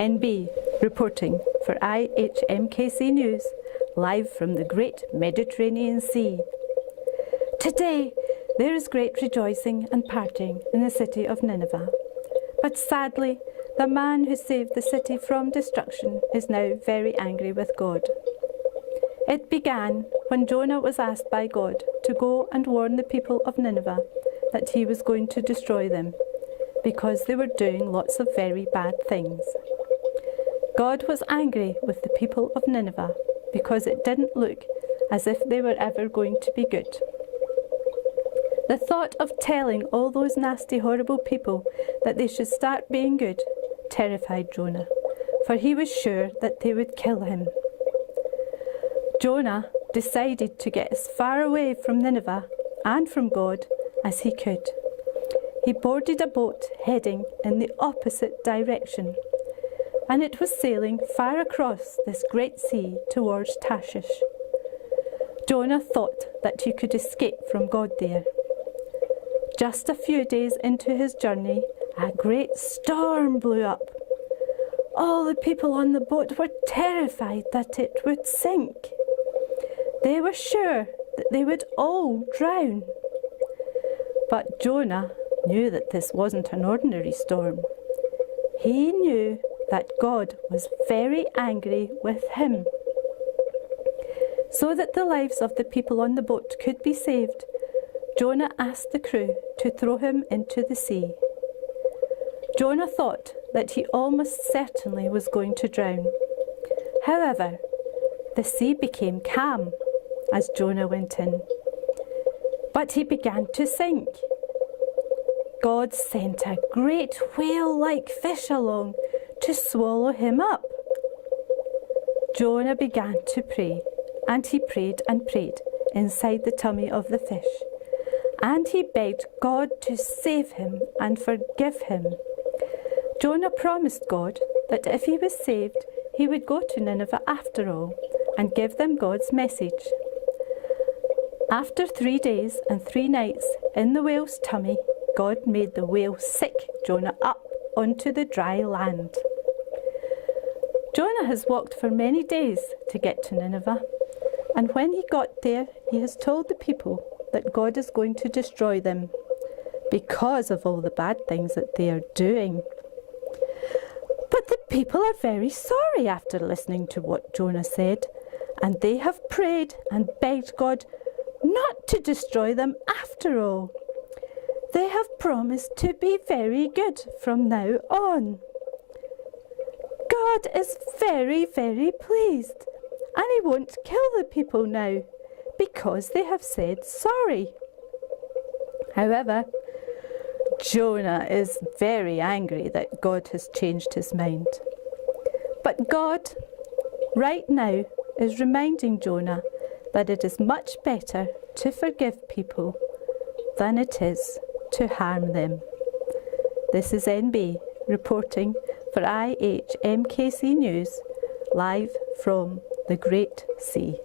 NB reporting for IHMKC News, live from the great Mediterranean Sea. Today, there is great rejoicing and partying in the city of Nineveh. But sadly, the man who saved the city from destruction is now very angry with God. It began when Jonah was asked by God to go and warn the people of Nineveh that he was going to destroy them because they were doing lots of very bad things. God was angry with the people of Nineveh because it didn't look as if they were ever going to be good. The thought of telling all those nasty, horrible people that they should start being good terrified Jonah, for he was sure that they would kill him. Jonah decided to get as far away from Nineveh and from God as he could. He boarded a boat heading in the opposite direction, and it was sailing far across this great sea towards Tarshish. Jonah thought that he could escape from God there. Just a few days into his journey, a great storm blew up. All the people on the boat were terrified that it would sink. They were sure that they would all drown. But Jonah knew that this wasn't an ordinary storm. He knew that God was very angry with him. So that the lives of the people on the boat could be saved, Jonah asked the crew to throw him into the sea. Jonah thought that he almost certainly was going to drown. However, the sea became calm as Jonah went in, but he began to sink. God sent a great whale-like fish along to swallow him up. Jonah began to pray, and he prayed and prayed inside the tummy of the fish, and he begged God to save him and forgive him. Jonah promised God that if he was saved, he would go to Nineveh after all and give them God's message. After 3 days and 3 nights in the whale's tummy, God made the whale sick Jonah up onto the dry land. Jonah has walked for many days to get to Nineveh, and when he got there, he has told the people that God is going to destroy them because of all the bad things that they are doing. But the people are very sorry after listening to what Jonah said, and they have prayed and begged God not to destroy them after all. They have promised to be very good from now on. God is very, very pleased, and he won't kill the people now because they have said sorry. However, Jonah is very angry that God has changed his mind. But God, right now, is reminding Jonah that it is much better to forgive people than it is to harm them. This is NB reporting for IHMKC News, live from the Great Sea.